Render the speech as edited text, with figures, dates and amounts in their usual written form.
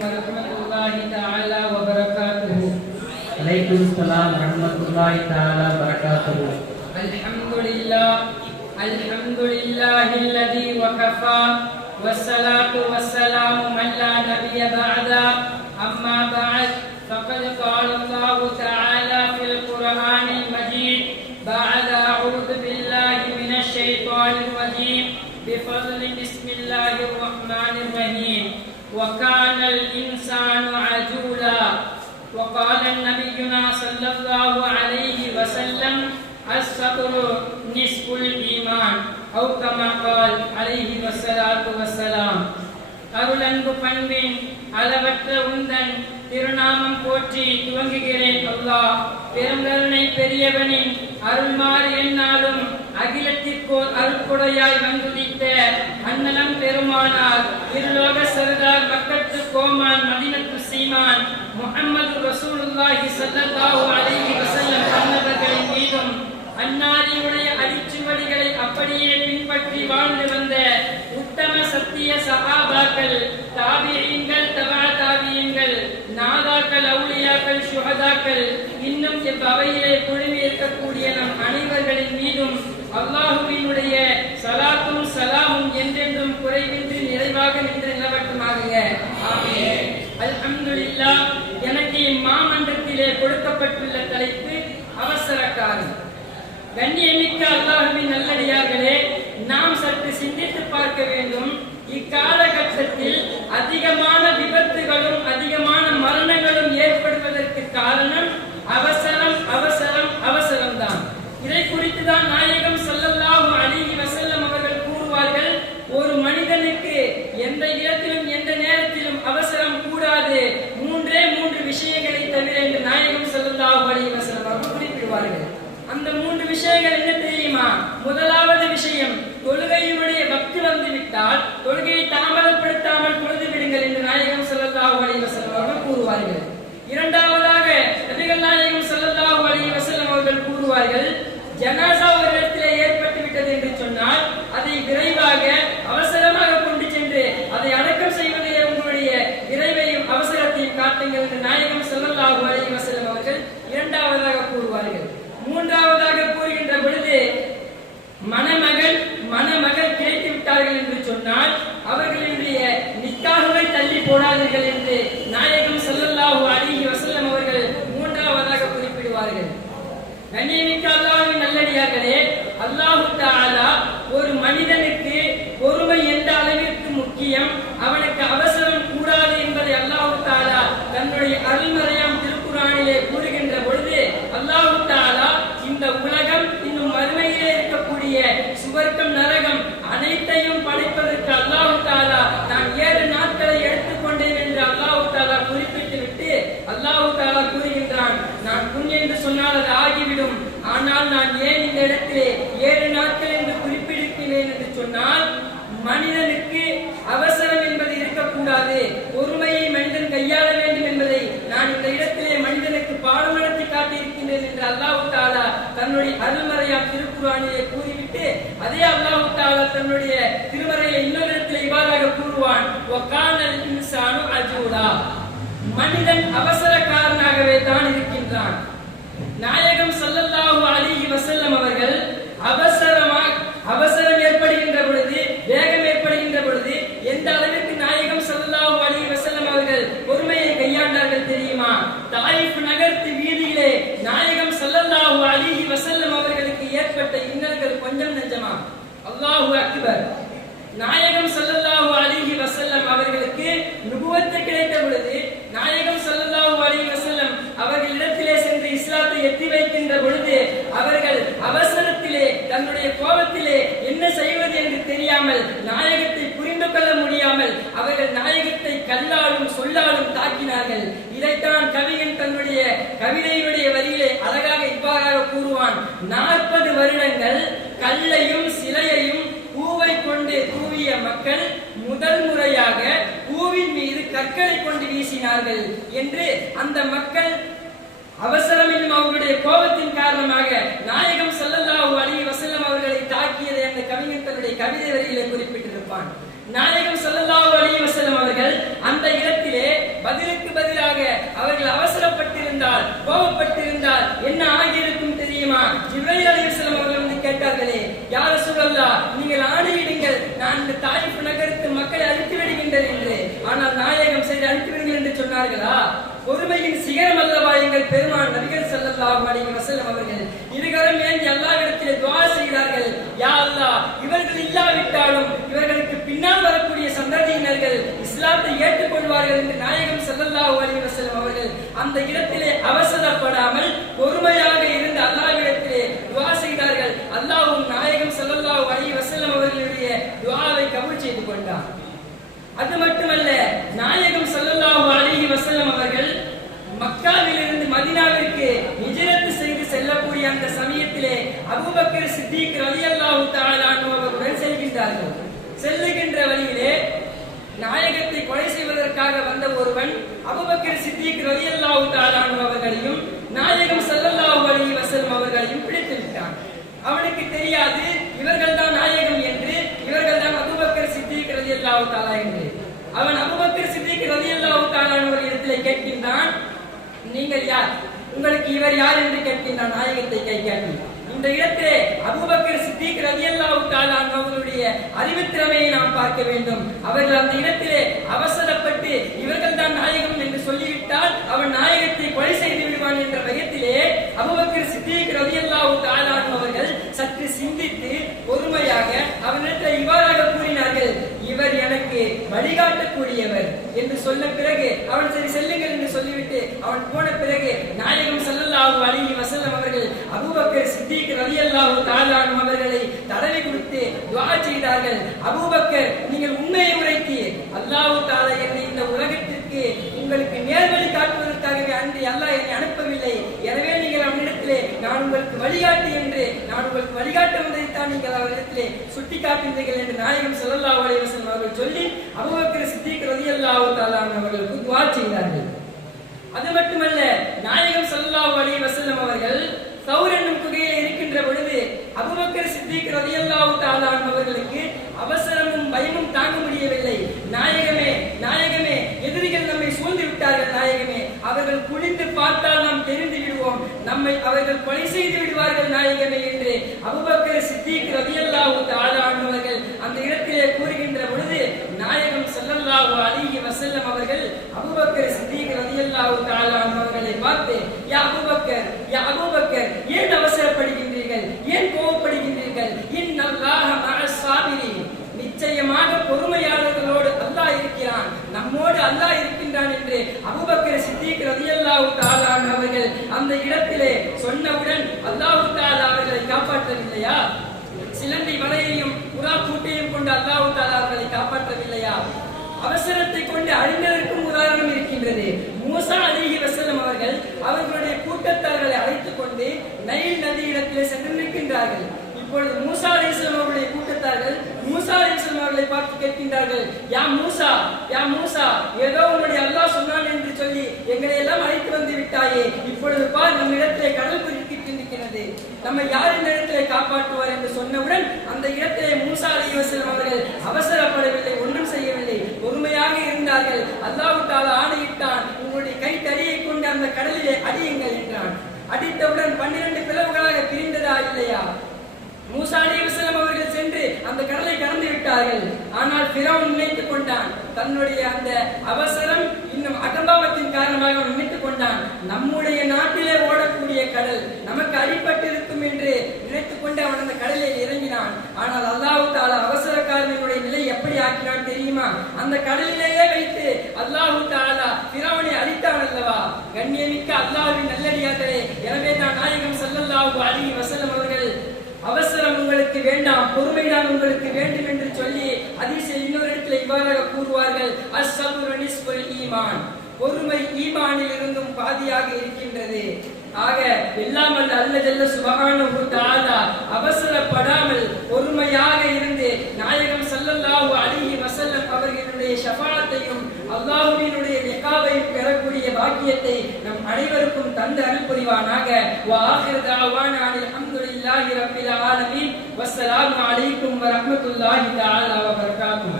warahmatullahi ta'ala wabarakatuh. Waalaikumsalam warahmatullahi ta'ala wabarakatuh. Alhamdulillahilladzi wa kafa wassalatu wassalamu man la nabiyya ba'da amma ba'd faqad qala Allah ta'ala fil Qur'anil Majid ba'da a'udzu billahi minasy syaithanir rajim bifadli bismillahir rahmanir rahim wa kana al-insanu ajula wa qala nabiyyuna sallallahu alaihi wasallam as-sabru nisful iman aw kama qala alaihi wassalatu wassalam. அருளன்பு பண்பின் அளவற்ற உந்தன் திருநாமம் போற்றி துவங்குகிறேன். அல்லாஹ் பெருங்கருணை பெரியவனின் அருள்மாறு என்னாலும் அகிலத்திற்கோர் அருட்கொடையாய் வந்துதித்த அன்னலம் பெருமானார் இருலோக சர்தார் மக்கத்து கோமான் மதீனத்து சீமான் முஹம்மது ரசூலுல்லாஹி ஸல்லல்லாஹு அலைஹி வஸல்லம் அன்னவர்களின் மீதும் அன்னாரியுடைய அடிச்சுவடிகளை அப்படியே பின்பற்றி வாழ்ந்து வந்த உத்தம சத்திய சஹாபாக்கள், தாபிஈன்கள், தபா தாபிஈன்கள், நாதாக்கள், அவுலியாக்கள், சுஹதாக்கள், இன்னும் இவ்வகையிலே குழுமி இருக்கக்கூடிய நம் அனைவர்களின் மீதும் அல்லாஹுவினுடைய ஸலாத்தும் ஸலாமும் என்றென்றும் குறைவின்றி நிறைவாக நின்று நிலவட்டுமாக. ஆமீன். அல்ஹம்துலில்லாஹ். எனக்கு இம்மாமன்றத்திலே கொடுக்கப்பட்டுள்ள தலைப்பு அவசரக்காரன். கண்ணியமிக்க அல்லாஹ்வின் நல்லடியார்களே, நாம் சற்று சிந்தித்து பார்க்க வேண்டும். இக்காலகட்டத்தில் அதிகமான விபத்துகளும் அதிகமான மரணங்களும் ஏற்படுவதற்கு காரணம் அவசரம் அவசரம் அவசரம்தான். இதை குறித்து தான் நாயகம் ஸல்லல்லாஹு அலைஹி வஸல்லம் அவர்கள் கூறுவார்கள், ஒரு மனிதனுக்கு எந்த இடத்திலும் எந்த நேரத்திலும் அவசரம் கூடாது, மூன்றே மூன்று விஷயங்களை தவிர என்று நாயகம் ஸல்லல்லாஹு அலைஹி வஸல்லம் அவர்கள் குறிப்பிடுவார்கள். அந்த மூன்று விஷயங்கள் என்ன தெரியுமா? முதலாவது விஷயம், தொழுகையினுடைய பக்தி வந்துவிட்டால் தொழுகையை தாமதப்படுத்தாமல் தொழுது விடுங்கள் என்று நாயகம் ஸல்லல்லாஹு அலைஹி வஸல்லம் அவர்கள் கூறுவார்கள். இரண்டாவதாக நபிகள் நாயகம் ஸல்லல்லாஹு அலைஹி வஸல்லம் அவர்கள் கூறுவார்கள், ஜனாஸா ஒரு இடத்திலே ஏற்பட்டு விட்டது என்று சொன்னால் அதை விரைவாக அவசரமாக கொண்டு சென்று அதை அடக்கம் செய்வதிலே உங்களுடைய விரைவையும் அவசரத்தையும் காட்டுங்கள் என்று நாயகம் ஸல்லல்லாஹு அலைஹி வஸல்லம் அவர்கள் இரண்டாவதாக கூறுவார்கள். மூன்றாவதாக கூறுகின்ற பொழுது, மணமகன் மணமகள் கிடைத்து விட்டார்கள் என்று சொன்னால் அவர்களுடைய நிக்காஹை தள்ளி போடாதீர்கள் என்று நாயகம் ஸல்லல்லாஹு அலைஹி வஸல்லம் அவர்கள் மூன்றாவதாக குறிப்பிடுவார்கள். கண்ணியமிக்க அல்லாஹ்வின் நல்லடியார்களே, அல்லாஹ் தஆலா ஒரு மனிதனுக்கு பொறுமை எந்த அளவிற்கு முக்கியம், அவனுக்கு அவசரம் கூடாது என்பதை அல்லாஹ் தஆலா தன்னுடைய அருள்மறையாம் திருக்குர்ஆனிலே கூறுகின்ற பொழுது, அல்லாஹ் தஆலா இந்த உலகம் இன்னும் மறுமையிலே இருக்கக்கூடிய சுவர்க்கம் நரகம் அனைத்தையும் படைப்பதற்கு அல்லாஹ் தஆலா நான் 7 நாட்களை எடுத்துக்கொண்டேன் என்று அல்லாஹ் தஆலா குறிப்பிட்டு விட்டு அல்லாஹ் தஆலா கூறுகின்றான், நான் குன் என்று சொன்னால் அது ஆகிவிடும், ஆனால் நான் ஏன் இந்த இடத்திலே 7 நாட்கள் என்று குறிப்பிடுகிறேன் என்று சொன்னால், மனிதனுக்கு அவசரம் என்பது இருக்கக்கூடாது, பொறுமையை மனிதன் கையாள வேண்டும் என்பதை நான் இந்த இடத்திலே மனிதனுக்கு பாடம் நடத்தி காட்டியிருக்கின்றேன் என்று அல்லாஹ் தஆலா தன்னுடைய அருள்மறையாம் திருக்குர்ஆனிலே கூறிவிட்டு, அதே அல்லாஹ் தஆலா தன்னுடைய திருமறையிலே இன்னொரு இடத்திலே இவ்வாறாக கூறுவான், வகானல் இன்சானு அஜூலா, மனிதன் அவசரக்காரனாகவே தான் இருக்கின்றான். நாயகம் ஸல்லல்லாஹு அலைஹி வஸல்லம் அவர்கள் அவசரம் ஏற்படுகின்ற பொழுது, வேகம் ஏற்படுகின்ற பொழுது எந்த அளவிற்கு நாயகம் ஸல்லல்லாஹு அலைஹி வஸல்லம் அவர்கள் பொறுமையை கையாண்டார்கள் தெரியுமா? தாயிஃப் நகரத்து வீதியிலே நாயகம் ஸல்லல்லாஹு அலைஹி வஸல்லம் அவர்களுக்கு ஏற்பட்ட இன்னல்கள் கொஞ்சம் நெஞ்சமா? அல்லாஹு அக்பர். நாயகம் ஸல்லல்லாஹு அலைஹி வஸல்லம் அவர்களுக்கு நுபுவத் கிடைத்த பொழுது நாயகம் ஸல்லல்லாஹு அலைஹி வஸல்லம் அவர்களிடத்திலே சென்று இஸ்லாத்தை எத்தி வைக்கின்ற பொழுது அவர்கள் அவசரத்திலே தன்னுடைய கோபத்திலே என்ன செய்வது என்று தெரியாமல், நாயகத்தை புரிந்து கொள்ள முடியாமல் அவர்கள் நாயகத்தை கல்லாலும் சொல்லாலும் தாக்கினார்கள். இதைத்தான் கவிஞன் தன்னுடைய கவிதையினுடைய வரியிலே அழகாக இவ்வாறாக கூறுவான், 40 வருடங்கள் கல்லையும் சிலையையும் பூவை கொண்டு தூவிய மக்கள் முதல் முறையாக பூவின் மீது கற்களை கொண்டு வீசினார்கள் என்று அந்த மக்கள் அவசரம் என்னும் அவர்களுடைய கோபத்தின் காரணமாக நாயகம் ஸல்லல்லாஹு அலைஹி வஸல்லம் அவர்களை தாக்கியதை அந்த கவிஞன் தன்னுடைய கவிதை வரியிலே குறிப்பிட்டிருப்பான். நாயகம் ஸல்லல்லாஹு அலைஹி வஸல்லம் அவர்கள் அந்த இடத்திலே பதிலுக்கு பதிலாக அவர்கள் அவசரப்பட்டிருந்தால், கோபப்பட்டிருந்தால் என்ன ஆகியிருக்கும் தெரியுமா? ஜிப்ரீல் அலைஹிஸ்ஸலாம் அவர்கள் வந்து கேட்டார்களே, யா ரசூலல்லாஹ், நீங்கள் ஆணையிடுங்கள், நான் இந்த தாயிஃப் நகரத்து மக்களை அழித்து விடுகின்றேன் என்று. ஆனால் நாயகம் சரி அழித்து விடுங்கள் என்று சொன்னார்களா? பொறுமையின் சிகரம் அல்லவா எங்கள் பெருமான் நபிகள் ஸல்லல்லாஹு அலைஹி வஸல்லம் அவர்கள். இருகரம் ஏந்தி அல்லாஹ்விடத்திலே துஆ செய்தார்கள், யா அல்லாஹ், இவர்கள் இல்லாவிட்டாலும் இவர்களுக்கு பின்னால் வரக்கூடிய சந்ததியினர்கள் இஸ்லாத்தை ஏற்றுக்கொள்வார்கள் என்று நாயகம் ஸல்லல்லாஹு அலைஹி வஸல்லம் அவர்கள் அந்த இடத்திலே அவசரப்படாமல் பொறுமையாக இருந்து அல்லாஹ்விடத்திலே துஆ செய்தார்கள். அல்லாஹ்வும் நாயகம் ஸல்லல்லாஹு அலைஹி வஸல்லம் அவர்களுடைய துஆவை கபூல் செய்து கொண்டார். அது மட்டுமல்ல, நாயகம் ஸல்லல்லாஹு அலைஹி வஸல்லம் அவர்கள் மக்காவிலிருந்து மதீனாவிற்கு ஹிஜ்ரத் செய்து செல்லக்கூடிய அந்த சமயத்திலே அபூபக்கர் சித்திக் ரலியல்லாஹு தஆலா அன்ஹு அவர்களுடன் செல்கின்றார்கள். செல்லுகின்ற வழியிலே நாயகத்தை கொலை செய்வதற்காக வந்த ஒருவன் அபூபக்கர் சித்திக் ரலியல்லாஹு தஆலா அன்ஹு அவர்களையும் நாயகம் ஸல்லல்லாஹு அலைஹி வஸல்லம் அவர்களையும் பிடித்து விட்டான். அவனுக்கு தெரியாது இவர்கள் தான் நாயகம் என்று, இவர்கள் தான் அபூபக்கர் சித்திக் ரலியல்லாஹு தஆலா என்று. அவன் அபூபக்கர் சித்திக் ரலியல்லாஹு தஆலா அவர்களிடத்திலே கேட்கின்றான், நீங்கள் யார், உங்களுக்கு இவர் யார் என்று கேட்கின்றான் நாயகத்தை கை காட்டி. இந்த இடத்திலே அபூபக்கர் சித்திக் ரலியல்லாஹு தஆலா அவர்களுடைய அறிவுத்திறமையை நாம் பார்க்க வேண்டும். அவர்கள் அந்த இடத்திலே அவசரப்பட்டு இவர்கள் தான் நாயகம் என்று சொல்லிவிட்டால் அவன் நாயகத்தை கொலை செய்து விடுவான் என்ற பயத்திலே அபூபக்கர் சித்திக் ரலியல்லாஹு தஆலா அவர்கள் சற்று சிந்தித்து பொறுமையாக அவனிடத்தில் இவ்வாறாக கூறினார்கள், இவர் எனக்கு வழிகாட்டக்கூடியவர் என்று சொன்ன பிறகு அவன் சரி செல்லுங்கள் என்று சொல்லிவிட்டு அவன் போன பிறகு நாயகம் ஸல்லல்லாஹு அலைஹி வஸல்லம் அவர்கள் அபூபக்கர் சித்திக் ரலியல்லாஹு தஆலா அவர்களை தடவி கொடுத்து துஆ செய்தார்கள். அபூபக்கர், நீங்கள் உண்மையை உரைத்தீர். அல்லாஹ் தஆலா என்னை இந்த உலகத்திற்கு உங்களுக்கு நேர்வழி காட்டுவதற்காகவே அன்றி அல்லாஹ் என்னை அனுப்பவில்லை. எனவே நீங்கள் அவனிடத்திலே நான் உங்களுக்கு வழிகாட்டி என்று, நான் உங்களுக்கு வழிகாட்ட வந்ததைத்தான் நீங்கள் அவரிடத்திலே சுட்டி காட்டுகிறீர்கள் என்று நாயகம் ஸல்லல்லாஹு அலைஹி வஸல்லம் அவர்கள் சொல்லி அபூபக்கர் சித்திக் ரலியல்லாஹு தஆலா அவர்களுக்கு துஆ செய்தார்கள். அது மட்டுமல்ல, நாயகம் ஸல்லல்லாஹு அலைஹி வஸல்லம் அவர்கள் சௌர் என்னும் குகையில் இருக்கின்ற பொழுது அபூபக்கர் சித்திக் ரலியல்லாஹு தஆலா அவர்களுக்கு அவசரமும் பயமும் தாங்க முடியவில்லை. நாயகமே, நாயகமே, எதிரிகள் நம்மை சூழ்ந்து விட்டார்கள். நாயகமே, அவர்கள் குனிந்து பார்த்தால் நாம் தெரிந்து விடுவோம், நம்மை அவர்கள் கொலை செய்து விடுவார்கள் நாயகமே என்று அபூபக்கர் சித்திக் ரலியல்லாஹு தஆலா அவர்கள் அந்த இடத்திலே கூறுகின்ற பொழுது நாயகம் ஸல்லல்லாஹு அலைஹி வஸல்லம் அவர்கள் அபூபக்கர் சித்திக் ரலியல்லாஹு தஆலா அவர்களை பார்த்து, யா அபூபக்கர், யா அபூபக்கர், ஏன் அவசரப்படுகின்றீர்கள், ஏன் கோபப்படுகின்றீர்கள்? இன்னல்லாஹ மஅஸ் ஸாபிரீன், நிச்சயமாக பொறுமையாளர்களோடு அல்லாஹ் இருக்கிறான், நம்மோடு அல்லாஹ் இருக்கின்றான் என்று அபூபக்கர் சித்திக் ரலியல்லாஹு தஆலா அவர்கள் அந்த இடத்திலே சொன்னவுடன் அல்லாஹ் தஆலா அவர்களை காப்பாற்றவில்லையா? சிலந்தி வலையையும் புறா கூட்டையும் கொண்டு அல்லாஹ் தஆலா அவர்களை காப்பாற்றவில்லையா? அவசரத்தை கொண்டு அழிந்ததற்கும் உதாரணம் இருக்கின்றது. மூசா அலைஹி வஸல்லம் அவர்கள் அவர்களுடைய கூட்டத்தார்களை அழைத்துக் கொண்டு நைல் நதியிடத்திலே சென்று நிற்கின்றார்கள். இப்பொழுது மூசா அலைஹிஸ்ஸலாம் அவர்களுடைய கூட்டத்தார்கள் மூசா அலைஹிஸ்ஸலாம் அவர்களை பார்த்து கேட்கின்றார்கள், யா மூசா, யா மூசா, ஏதோ உன்னுடைய அல்லாஹ் சொன்னான் என்று சொல்லி எங்களை எல்லாம் அழைத்து வந்து விட்டாயே, இப்பொழுது பார் நம்ம இடத்திலே கடல் குறுக்கிட்டு நிற்கிறது, நம்ம யார் இந்த இடத்திலே காப்பாற்றுவார் என்று சொன்னவுடன் அந்த இடத்திலே மூசா அலைஹிஸ்ஸலாம் அவர்கள் அவசரப்படவில்லை, ஒன்றும் செய்யவில்லை, பொறுமையாக இருந்தார்கள். அல்லாஹ் தஆலா ஆணையிட்டான், உங்களுடைய கை தடியை கொண்டு அந்த கடலிலே அடியுங்கள் என்றான். அடித்தவுடன் 12 பிளவுகளாக பிரிந்ததா இல்லையா? மூசா அலைஹிஸ்ஸலாம் அவர்கள் சென்று அந்த கடலை கடந்து விட்டார்கள். ஆனால் ஃபிரௌன் நினைத்துக் கொண்டான், தன்னுடைய அந்த அவசரம் இன்னும் அகம்பாவத்தின் காரணமாக அவன் நினைத்துக் கொண்டான், நம்முடைய நாட்டிலே ஓடக்கூடிய கடல் நமக்கு அடிபட்டிருக்கும் என்று நினைத்துக் கொண்டு அவன் அந்த கடலில் இறங்கினான். ஆனால் அல்லாஹ் தஆலா அவசரக்காரனுடைய நிலை எப்படி ஆக்கினான் தெரியுமா? அந்த கடலிலேயே வைத்து அல்லாஹ் தஆலா ஃபிரௌனை அழித்தான் அல்லவா? கண்ணியமிக்க அல்லாஹ்வின் நல்லடியார்களே, எனவே தான் நாயகம் ஸல்லல்லாஹு அலைஹி வஸல்லம் அவர்கள் அவசரம் உங்களுக்கு வேண்டாம், பொறுமைதான் உங்களுக்கு வேண்டும் என்று சொல்லி ஹதீஸில் இன்னொரு இடத்துல இவ்வாறாக கூறுவார்கள், அஸ்ஸப்ரு நிஸ்ஃபுல் ஈமான், பொறுமை ஈமானில் இருந்தும் பாதியாக இருக்கின்றது. ஆக எல்லாம் வல்ல அல்லாஹ் ஜல்ல சுப்ஹானஹு தஆலா அவசரப்படாமல் பொறுமையாக இருந்து நாயகம் ஸல்லல்லாஹு அலைஹி வஸல்லம் அவர்களுடைய ஷஃபாஅத்தையும் அல்லாஹ்வினுடைய லிகாவையும் பெறக்கூடிய பாக்கியத்தை நம் அனைவருக்கும் தந்து அருள் புரிவானாக. வ ஆகிரு தஅவானா அல்ஹம்துலில்லாஹி ரப்பில் ஆலமீன். வஸ்ஸலாமு அலைக்கும் வ ரஹ்மத்துல்லாஹி தஆலா வ பரகாத்துஹு.